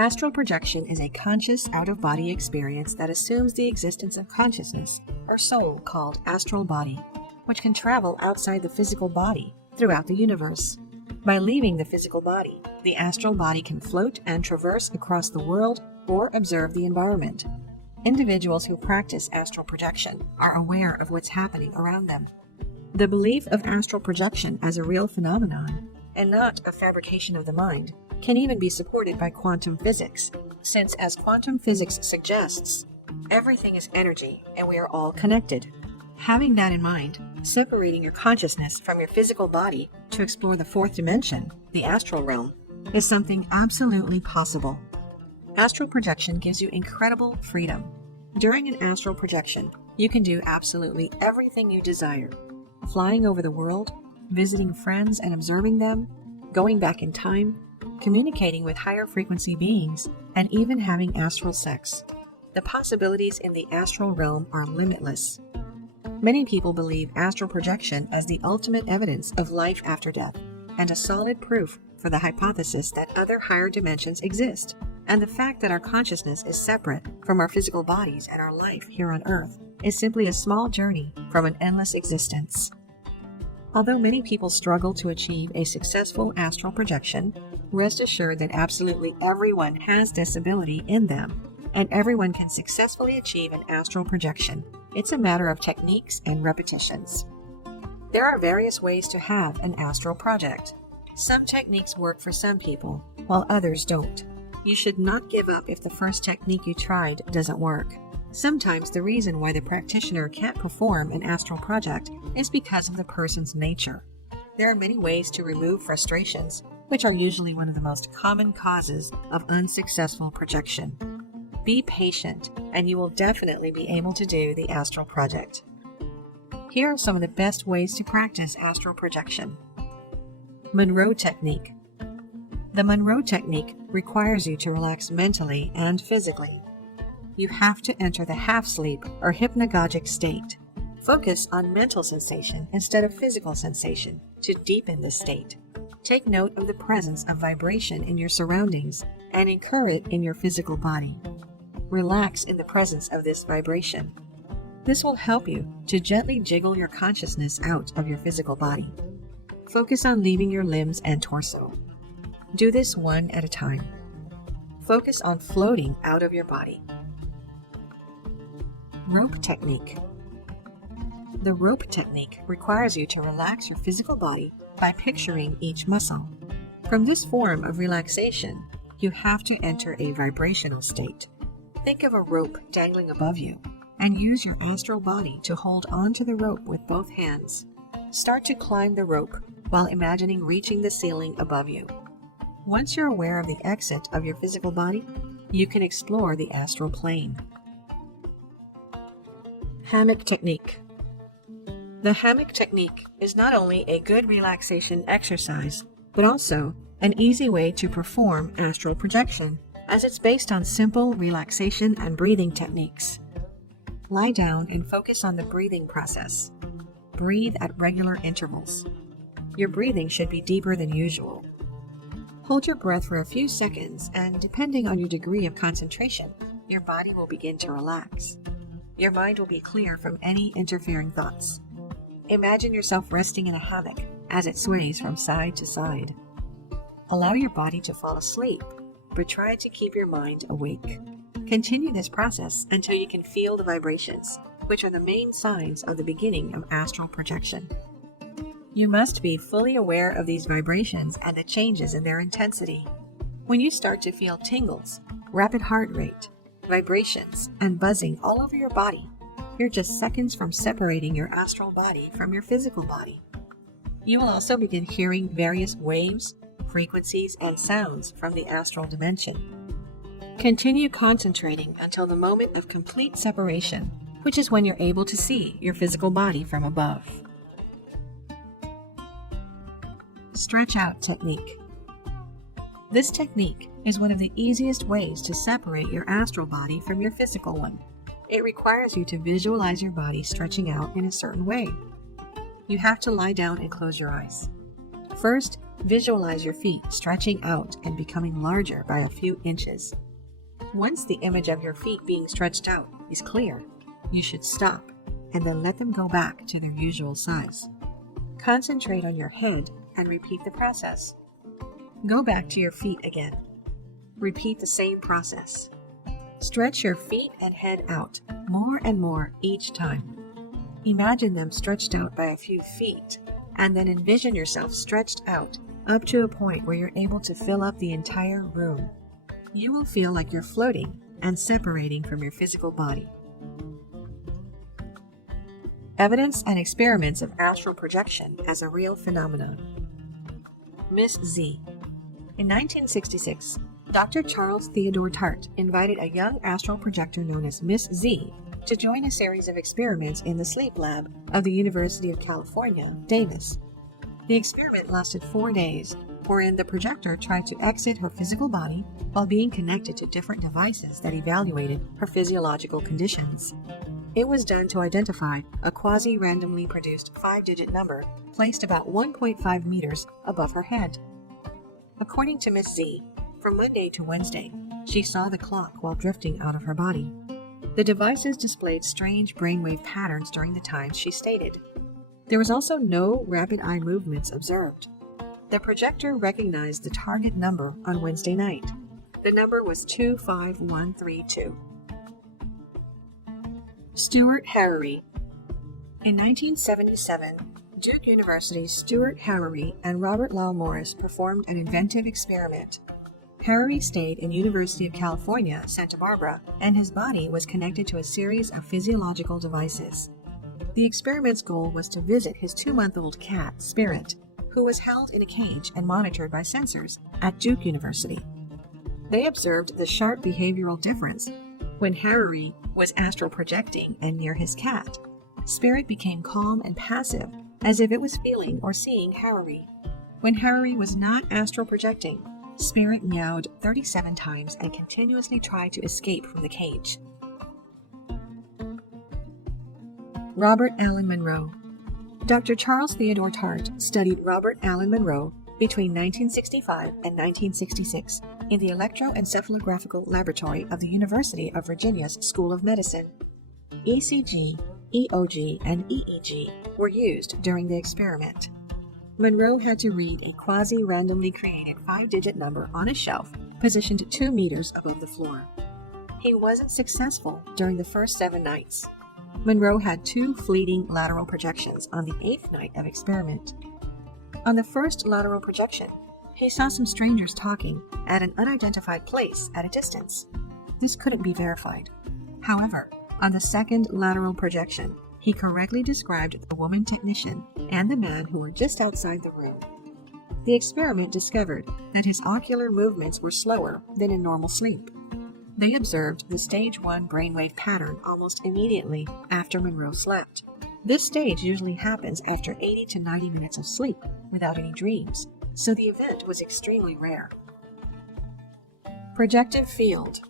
Astral projection is a conscious out-of-body experience that assumes the existence of consciousness, or soul, called astral body, which can travel outside the physical body throughout the universe. By leaving the physical body, the astral body can float and traverse across the world or observe the environment. Individuals who practice astral projection are aware of what's happening around them. The belief of astral projection as a real phenomenon, and not a fabrication of the mind, can even be supported by quantum physics, since, as quantum physics suggests, everything is energy and we are all connected. Having that in mind, separating your consciousness from your physical body to explore the fourth dimension, the astral realm, is something absolutely possible. Astral projection gives you incredible freedom. During an astral projection, you can do absolutely everything you desire. Flying over the world, visiting friends and observing them, going back in time, communicating with higher frequency beings, and even having astral sex. The possibilities in the astral realm are limitless. Many people believe astral projection as the ultimate evidence of life after death, and a solid proof for the hypothesis that other higher dimensions exist, and the fact that our consciousness is separate from our physical bodies and our life here on Earth is simply a small journey from an endless existence. Although many people struggle to achieve a successful astral projection, rest assured that absolutely everyone has this ability in them, and everyone can successfully achieve an astral projection. It's a matter of techniques and repetitions. There are various ways to have an astral project. Some techniques work for some people, while others don't. You should not give up if the first technique you tried doesn't work. Sometimes the reason why the practitioner can't perform an astral project is because of the person's nature. There are many ways to remove frustrations, which are usually one of the most common causes of unsuccessful projection. Be patient, and you will definitely be able to do the astral project. Here are some of the best ways to practice astral projection. Monroe Technique. The Monroe Technique requires you to relax mentally and physically. You have to enter the half-sleep or hypnagogic state. Focus on mental sensation instead of physical sensation to deepen the state. Take note of the presence of vibration in your surroundings and incur it in your physical body. Relax in the presence of this vibration. This will help you to gently jiggle your consciousness out of your physical body. Focus on leaving your limbs and torso. Do this one at a time. Focus on floating out of your body. Rope Technique. The rope technique requires you to relax your physical body by picturing each muscle. From this form of relaxation, you have to enter a vibrational state. Think of a rope dangling above you, and use your astral body to hold onto the rope with both hands. Start to climb the rope while imagining reaching the ceiling above you. Once you're aware of the exit of your physical body, you can explore the astral plane. Hammock Technique. The hammock technique is not only a good relaxation exercise, but also an easy way to perform astral projection, as it's based on simple relaxation and breathing techniques. Lie down and focus on the breathing process. Breathe at regular intervals. Your breathing should be deeper than usual. Hold your breath for a few seconds, and depending on your degree of concentration, your body will begin to relax. Your mind will be clear from any interfering thoughts. Imagine yourself resting in a hammock as it sways from side to side. Allow your body to fall asleep, but try to keep your mind awake. Continue this process until you can feel the vibrations, which are the main signs of the beginning of astral projection. You must be fully aware of these vibrations and the changes in their intensity. When you start to feel tingles, rapid heart rate, vibrations, and buzzing all over your body, you're just seconds from separating your astral body from your physical body. You will also begin hearing various waves, frequencies, and sounds from the astral dimension. Continue concentrating until the moment of complete separation, which is when you're able to see your physical body from above. Stretch Out Technique. This technique is one of the easiest ways to separate your astral body from your physical one. It requires you to visualize your body stretching out in a certain way. You have to lie down and close your eyes. First, Visualize your feet stretching out and becoming larger by a few inches. Once the image of your feet being stretched out is clear, you should stop and then let them go back to their usual size. Concentrate on your head and repeat the process. Go back to your feet again. Repeat the same process. Stretch your feet and head out more and more each time. Imagine them stretched out by a few feet, and then envision yourself stretched out up to a point where you're able to fill up the entire room. You will feel like you're floating and separating from your physical body. Evidence and experiments of astral projection as a real phenomenon. Miss Z. In 1966, Dr. Charles Theodore Tart invited a young astral projector known as Miss Z to join a series of experiments in the sleep lab of the University of California, Davis. The experiment lasted 4 days, wherein the projector tried to exit her physical body while being connected to different devices that evaluated her physiological conditions. It was done to identify a quasi-randomly produced 5-digit number placed about 1.5 meters above her head. According to Miss Z, from Monday to Wednesday, she saw the clock while drifting out of her body. The devices displayed strange brainwave patterns during the times she stated. There was also no rapid eye movements observed. The projector recognized the target number on Wednesday night. The number was 25132. Stuart Harary. In 1977, Duke University's Stuart Harary and Robert Lowell Morris performed an inventive experiment. Harary stayed in University of California, Santa Barbara, and his body was connected to a series of physiological devices. The experiment's goal was to visit his 2-month-old cat, Spirit, who was held in a cage and monitored by sensors at Duke University. They observed the sharp behavioral difference when Harary was astral projecting and near his cat. Spirit became calm and passive, as if it was feeling or seeing Harary. When Harary was not astral projecting, Spirit meowed 37 times and continuously tried to escape from the cage. Robert Allen Monroe. Dr. Charles Theodore Tart studied Robert Allen Monroe between 1965 and 1966 in the Electroencephalographical Laboratory of the University of Virginia's School of Medicine. ECG, EOG, and EEG were used during the experiment. Monroe had to read a quasi-randomly created 5-digit number on a shelf positioned 2 meters above the floor. He wasn't successful during the first 7 nights. Monroe had 2 fleeting lateral projections on the 8th night of experiment. On the first lateral projection, he saw some strangers talking at an unidentified place at a distance. This couldn't be verified. However, on the second lateral projection, he correctly described the woman technician and the man who were just outside the room. The experiment discovered that his ocular movements were slower than in normal sleep. They observed the stage 1 brainwave pattern almost immediately after Monroe slept. This stage usually happens after 80 to 90 minutes of sleep without any dreams, so the event was extremely rare. Projective Field.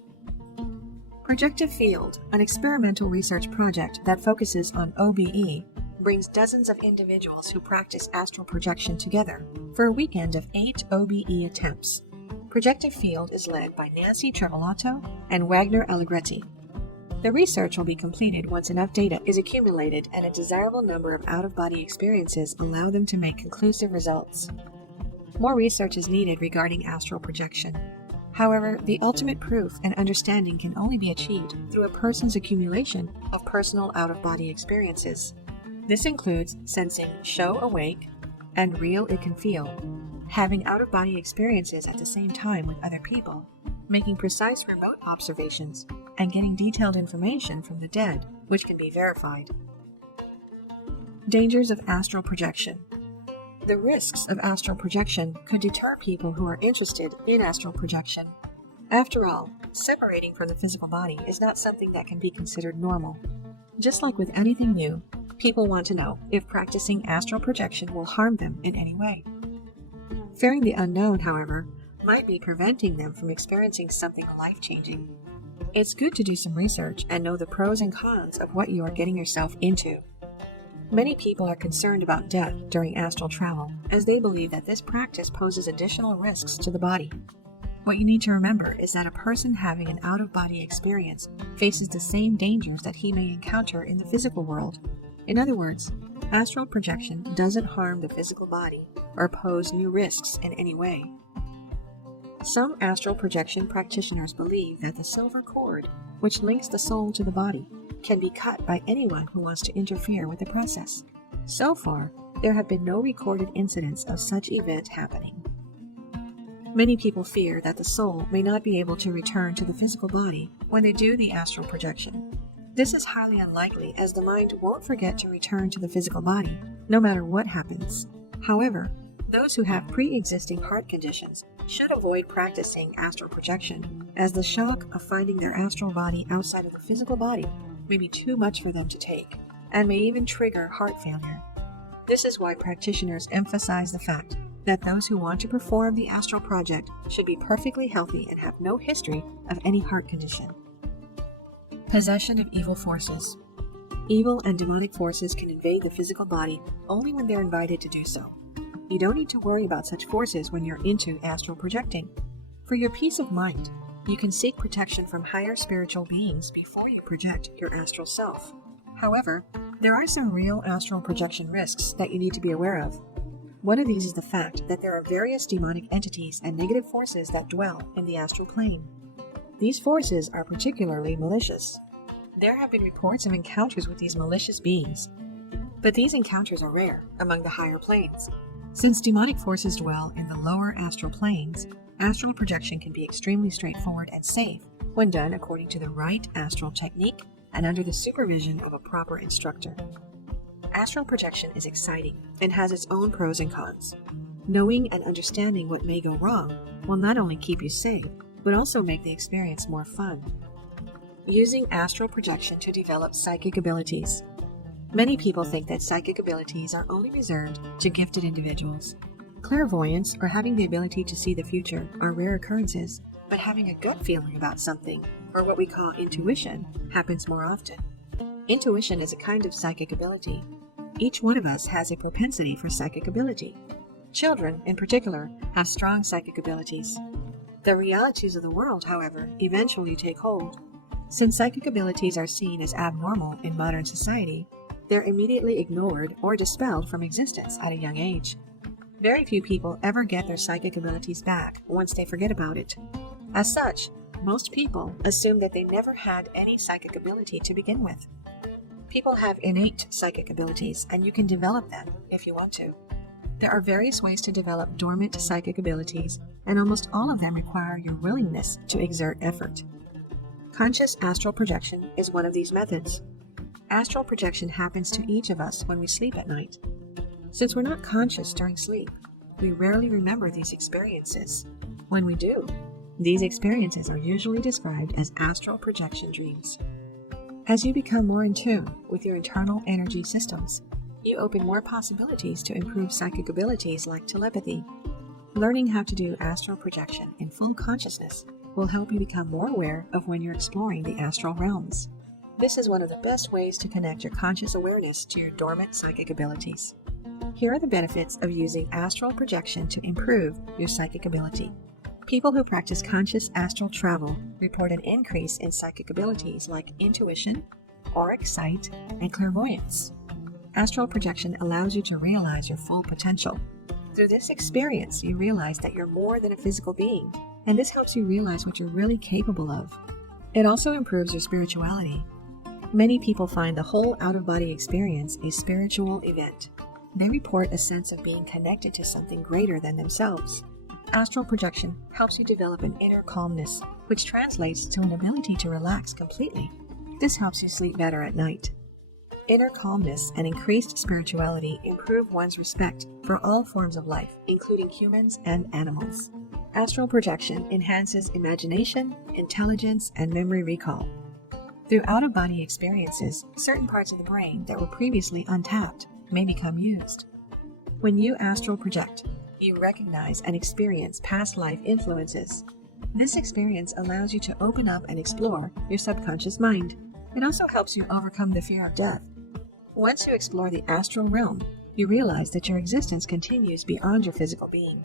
Projective Field, an experimental research project that focuses on OBE, brings dozens of individuals who practice astral projection together for a weekend of 8 OBE attempts. Projective Field is led by Nancy Trevolato and Wagner Allegretti. The research will be completed once enough data is accumulated and a desirable number of out-of-body experiences allow them to make conclusive results. More research is needed regarding astral projection. However, the ultimate proof and understanding can only be achieved through a person's accumulation of personal out-of-body experiences. This includes sensing show awake and real it can feel, having out-of-body experiences at the same time with other people, making precise remote observations, and getting detailed information from the dead, which can be verified. Dangers of astral projection. The risks of astral projection could deter people who are interested in astral projection. After all, separating from the physical body is not something that can be considered normal. Just like with anything new, people want to know if practicing astral projection will harm them in any way. Fearing the unknown, however, might be preventing them from experiencing something life-changing. It's good to do some research and know the pros and cons of what you are getting yourself into. Many people are concerned about death during astral travel, as they believe that this practice poses additional risks to the body. What you need to remember is that a person having an out-of-body experience faces the same dangers that he may encounter in the physical world. In other words, astral projection doesn't harm the physical body or pose new risks in any way. Some astral projection practitioners believe that the silver cord, which links the soul to the body, can be cut by anyone who wants to interfere with the process. So far, there have been no recorded incidents of such event happening. Many people fear that the soul may not be able to return to the physical body when they do the astral projection. This is highly unlikely, as the mind won't forget to return to the physical body, no matter what happens. However, those who have pre-existing heart conditions should avoid practicing astral projection, as the shock of finding their astral body outside of the physical body may be too much for them to take, and may even trigger heart failure. This is why practitioners emphasize the fact that those who want to perform the astral project should be perfectly healthy and have no history of any heart condition. Possession of evil forces. Evil and demonic forces can invade the physical body only when they're invited to do so. You don't need to worry about such forces when you're into astral projecting. For your peace of mind, you can seek protection from higher spiritual beings before you project your astral self. However, there are some real astral projection risks that you need to be aware of. One of these is the fact that there are various demonic entities and negative forces that dwell in the astral plane. These forces are particularly malicious. There have been reports of encounters with these malicious beings, but these encounters are rare among the higher planes. Since demonic forces dwell in the lower astral planes, astral projection can be extremely straightforward and safe when done according to the right astral technique and under the supervision of a proper instructor. Astral projection is exciting and has its own pros and cons. Knowing and understanding what may go wrong will not only keep you safe, but also make the experience more fun. Using astral projection to develop psychic abilities. Many people think that psychic abilities are only reserved to gifted individuals. Clairvoyance, or having the ability to see the future, are rare occurrences, but having a gut feeling about something, or what we call intuition, happens more often. Intuition is a kind of psychic ability. Each one of us has a propensity for psychic ability. Children, in particular, have strong psychic abilities. The realities of the world, however, eventually take hold. Since psychic abilities are seen as abnormal in modern society, they're immediately ignored or dispelled from existence at a young age. Very few people ever get their psychic abilities back once they forget about it. As such, most people assume that they never had any psychic ability to begin with. People have innate psychic abilities, and you can develop them if you want to. There are various ways to develop dormant psychic abilities, and almost all of them require your willingness to exert effort. Conscious astral projection is one of these methods. Astral projection happens to each of us when we sleep at night. Since we're not conscious during sleep, we rarely remember these experiences. When we do, these experiences are usually described as astral projection dreams. As you become more in tune with your internal energy systems, you open more possibilities to improve psychic abilities like telepathy. Learning how to do astral projection in full consciousness will help you become more aware of when you're exploring the astral realms. This is one of the best ways to connect your conscious awareness to your dormant psychic abilities. Here are the benefits of using astral projection to improve your psychic ability. People who practice conscious astral travel report an increase in psychic abilities like intuition, auric sight, and clairvoyance. Astral projection allows you to realize your full potential. Through this experience, you realize that you're more than a physical being, and this helps you realize what you're really capable of. It also improves your spirituality. Many people find the whole out-of-body experience a spiritual event. They report a sense of being connected to something greater than themselves. Astral projection helps you develop an inner calmness, which translates to an ability to relax completely. This helps you sleep better at night. Inner calmness and increased spirituality improve one's respect for all forms of life, including humans and animals. Astral projection enhances imagination, intelligence, and memory recall. Through out-of-body experiences, certain parts of the brain that were previously untapped may become used. When you astral project, you recognize and experience past life influences. This experience allows you to open up and explore your subconscious mind. It also helps you overcome the fear of death. Once you explore the astral realm, you realize that your existence continues beyond your physical being.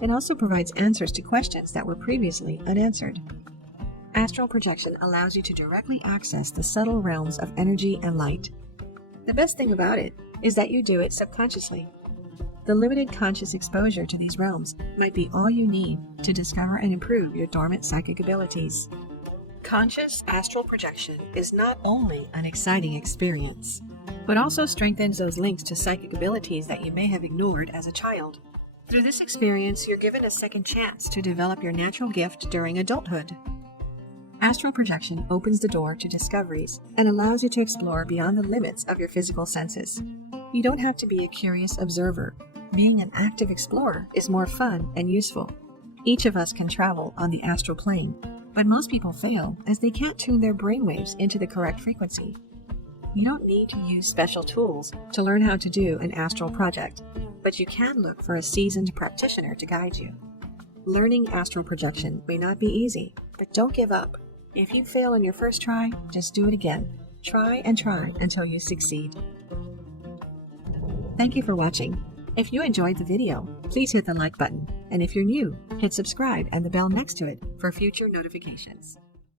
It also provides answers to questions that were previously unanswered. Astral projection allows you to directly access the subtle realms of energy and light. The best thing about it is that you do it subconsciously. The limited conscious exposure to these realms might be all you need to discover and improve your dormant psychic abilities. Conscious astral projection is not only an exciting experience, but also strengthens those links to psychic abilities that you may have ignored as a child. Through this experience, you're given a second chance to develop your natural gift during adulthood. Astral projection opens the door to discoveries and allows you to explore beyond the limits of your physical senses. You don't have to be a curious observer. Being an active explorer is more fun and useful. Each of us can travel on the astral plane, but most people fail as they can't tune their brainwaves into the correct frequency. You don't need to use special tools to learn how to do an astral project, but you can look for a seasoned practitioner to guide you. Learning astral projection may not be easy, but don't give up. If you fail on your first try, just do it again. Try and try until you succeed. Thank you for watching. If you enjoyed the video, please hit the like button, and if you're new, hit subscribe and the bell next to it for future notifications.